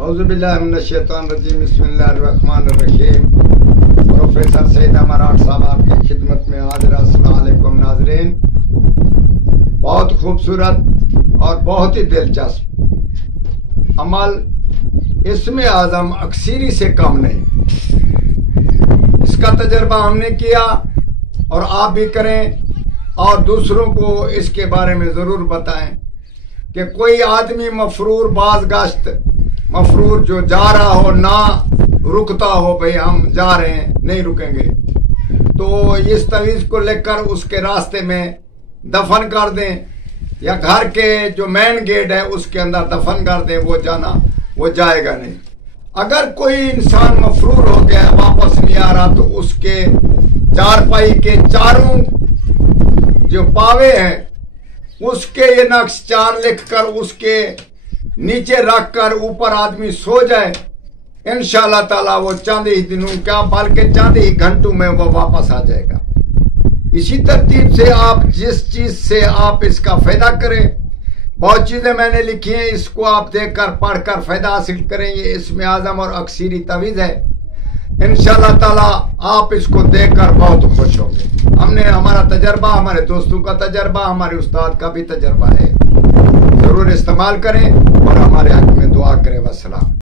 औज़ुबिल्लाहिमिनश्शैतानिर्रजीम बिस्मिल्लाहिर्रहमानिर्रहीम। प्रोफेसर सईद मराठ साहब आपकी खिदमत में हाजिर। अस्सलाम वालेकुम नाज़रीन। बहुत खूबसूरत और बहुत ही दिलचस्प अमल इसमें आज़म अक्सरी से कम नहीं। इसका तजर्बा हमने किया और आप भी करें और दूसरों को इसके बारे में ज़रूर बताएं कि कोई आदमी मफरूर बाज़गश्त मफरूर जो जा रहा हो ना रुकता हो, भाई हम जा रहे हैं नहीं रुकेंगे, तो इस तवीज़ को लेकर उसके रास्ते में दफन कर दें या घर के जो मेन गेट है उसके अंदर दफन कर दें, वो जाएगा नहीं। अगर कोई इंसान मफरूर हो गया वापस नहीं आ रहा तो उसके चारपाई के चारों जो पावे हैं उसके ये नक्श 4 लिखकर उसके नीचे रखकर ऊपर आदमी सो जाए, इंशाअल्लाह ताला वो चंद ही दिनों क्या बल्कि चंद ही घंटों में वो वापस आ जाएगा। इसी तरतीब से आप जिस चीज से आप इसका फायदा करें, बहुत चीजें मैंने लिखी हैं, इसको आप देखकर पढ़कर फायदा हासिल करें। ये इसमें आजम और अक्सरी तवीज़ है, इंशाअल्लाह ताला आप इसको देखकर बहुत खुश होंगे। हमने हमारा तजर्बा, हमारे दोस्तों का तजर्बा, हमारे उस्ताद का भी तजर्बा है, जरूर इस्तेमाल करें और हमारे हक में दुआ करें। वस्सलाम।